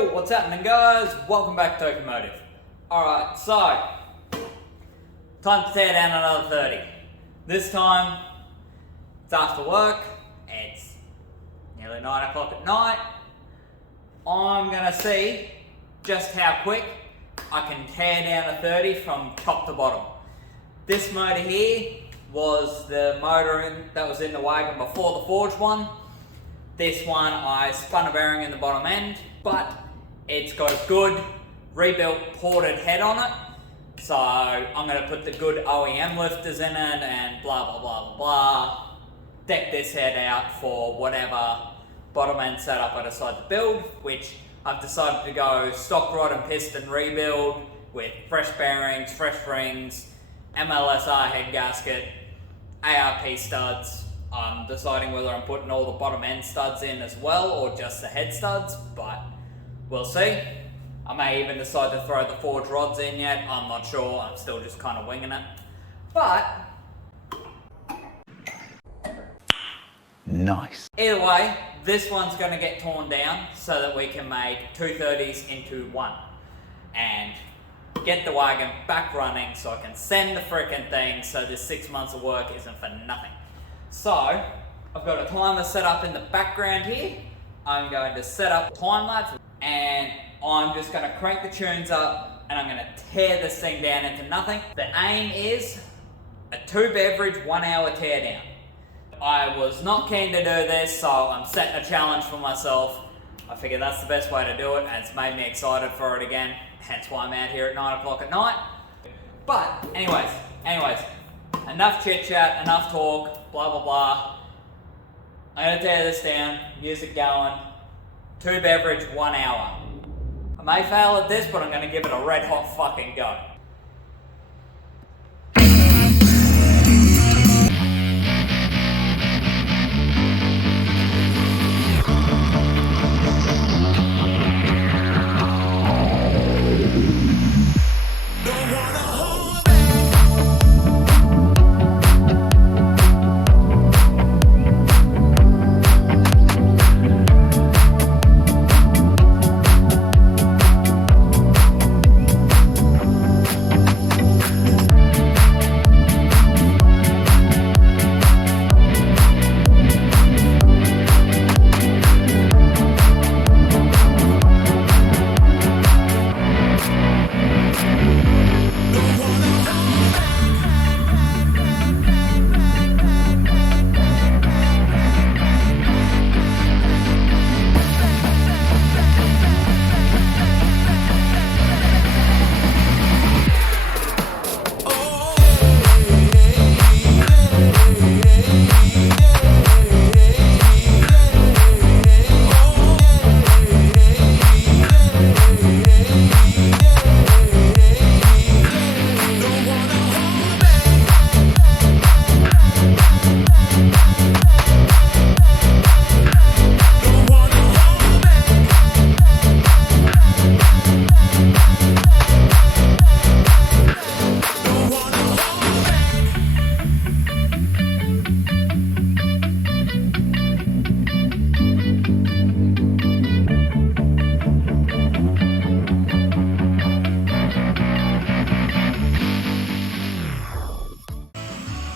Yo, what's happening guys? Welcome back to Tokimotive. Alright, so time to tear down another 30. This time it's after work, it's nearly 9 o'clock at night. I'm gonna see just how quick I can tear down a 30 from top to bottom. This motor here was the motor that was in the Wagon before the forged one. This one I spun a bearing in the bottom end, but it's got a good rebuilt ported head on it. So I'm going to put the good OEM lifters in it and blah blah blah blah blah. Deck this head out for whatever bottom end setup I decide to build, which I've decided to go stock rod and piston rebuild with fresh bearings, fresh rings, MLSR head gasket, ARP studs. I'm deciding whether I'm putting all the bottom end studs in as well or just the head studs, but we'll see. I may even decide to throw the forged rods in yet, I'm not sure, I'm still just kind of winging it. But nice. Either way, this one's going to get torn down so that we can make two 30s into one and get the Wagon back running so I can send the frickin' thing so this 6 months of work isn't for nothing. So, I've got a timer set up in the background here. I'm going to set up time lapse and I'm just going to crank the tunes up and I'm going to tear this thing down into nothing. The aim is a 2 beverage 1 hour tear down. I was not keen to do this, so I'm setting a challenge for myself. I figure that's the best way to do it and it's made me excited for it again, hence why I'm out here at 9 o'clock at night. But anyways, enough chit chat, enough talk, blah blah blah. I'm gonna tear this down, music going, 2 beverage 1 hour. I may fail at this, but I'm gonna give it a red hot fucking go.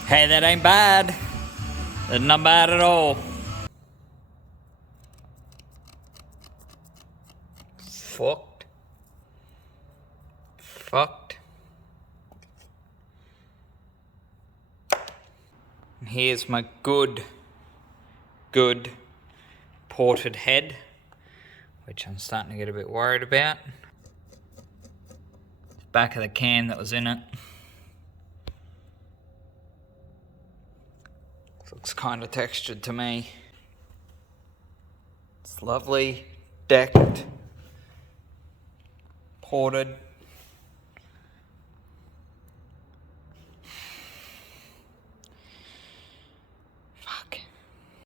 Hey, that ain't bad. That's not bad at all. Fucked. And here's my good ported head, which I'm starting to get a bit worried about. Back of the cam that was in it. Looks kind of textured to me. It's lovely, decked, ported. Fuck.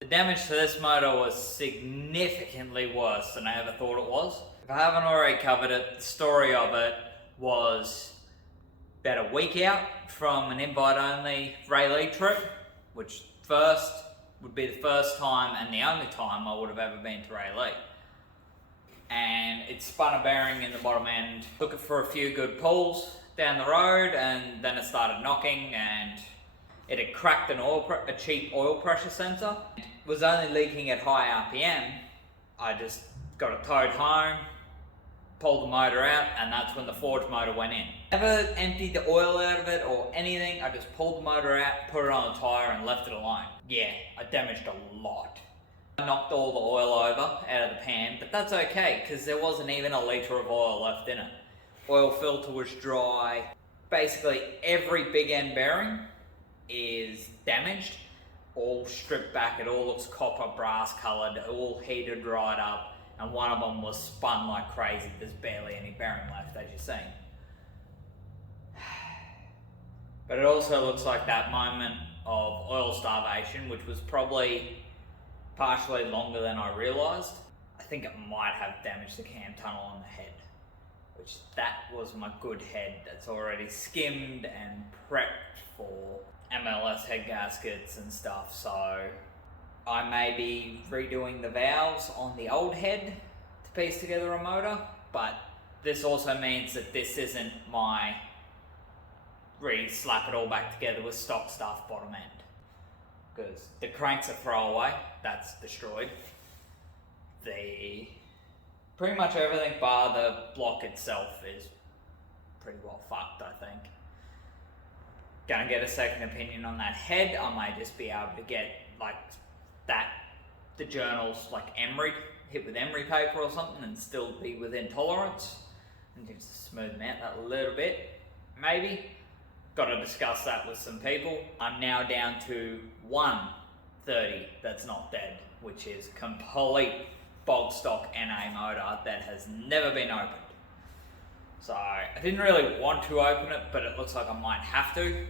The damage to this motor was significantly worse than I ever thought it was. If I haven't already covered it, the story of it was about a week out from an invite-only Rayleigh trip, which would be the first time and the only time I would have ever been to Rayleigh. And it spun a bearing in the bottom end. Took it for a few good pulls down the road, and then it started knocking, and it had cracked a cheap oil pressure sensor. It was only leaking at high RPM. I just got it towed home, pulled the motor out, and that's when the forge motor went in. Never emptied the oil out of it or anything. I just pulled the motor out, put it on the tyre, and left it alone. Yeah, I damaged a lot. I knocked all the oil over out of the pan, but that's okay, because there wasn't even a litre of oil left in it. Oil filter was dry. Basically, every big end bearing is damaged, all stripped back. It all looks copper brass coloured, all heated right up, and one of them was spun like crazy. There's barely any bearing left, as you're seeing. But it also looks like that moment of oil starvation, which was probably partially longer than I realised. I think it might have damaged the cam tunnel on the head, which that was my good head that's already skimmed and prepped for MLS head gaskets and stuff. So I may be redoing the valves on the old head to piece together a motor, but this also means that this isn't my slap it all back together with stock stuff bottom end. Because the crank's a throwaway, that's destroyed. Pretty much everything bar the block itself is pretty well fucked, I think. Gonna get a second opinion on that head. I may just be able to get like the journals like emery, hit with emery paper or something, and still be within tolerance, and just smooth them out that little bit, maybe. Got to discuss that with some people. I'm now down to one 30 that's not dead, which is complete bog stock NA motor that has never been opened. So I didn't really want to open it, but it looks like I might have to,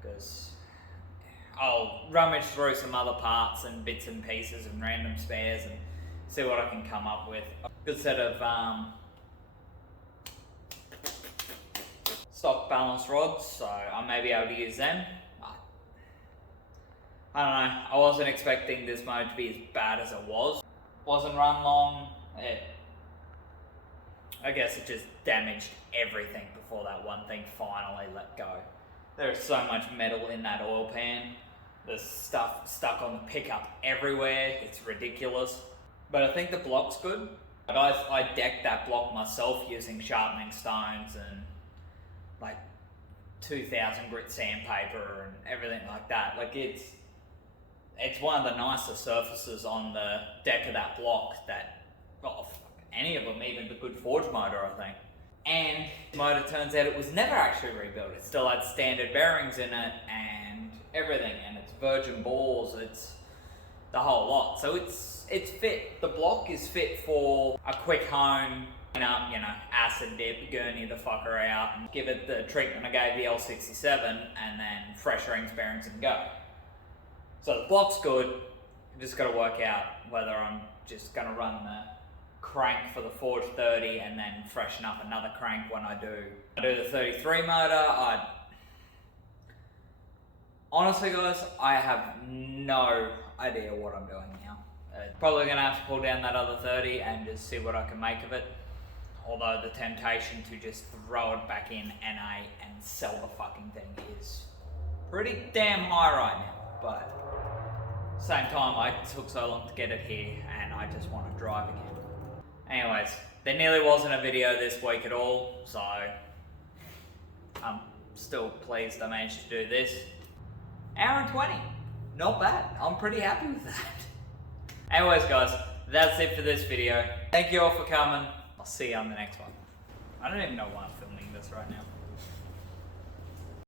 because I'll rummage through some other parts and bits and pieces and random spares and see what I can come up with. A good set of stock balance rods, so I may be able to use them. I don't know, I wasn't expecting this motor to be as bad as it was. Wasn't run long. I guess it just damaged everything before that one thing finally let go. There's so much metal in that oil pan. There's stuff stuck on the pickup everywhere. It's ridiculous. But I think the block's good. I decked that block myself using sharpening stones and like 2000 grit sandpaper and everything like that. Like it's one of the nicer surfaces on the deck of that block that, well, any of them, even the good forge motor, I think. And the motor, turns out it was never actually rebuilt. It still had standard bearings in it and everything, and it's virgin balls, it's the whole lot. So it's fit. The block is fit for a quick home, acid dip, gurney the fucker out, and give it the treatment I gave the L67, and then fresh rings, bearings, and go. So the block's good. I've just got to work out whether I'm just going to run the crank for the Forge 30 and then freshen up another crank when I do the 33 motor. Honestly guys, I have no idea what I'm doing now. Probably going to have to pull down that other 30 and just see what I can make of it. Although the temptation to just throw it back in NA and sell the fucking thing is pretty damn high right now. But same time, I took so long to get it here and I just want to drive again. Anyways, there nearly wasn't a video this week at all, so I'm still pleased I managed to do this. Hour and 20, not bad. I'm pretty happy with that. Anyways guys, that's it for this video. Thank you all for coming. I'll see you on the next one. I don't even know why I'm filming this right now.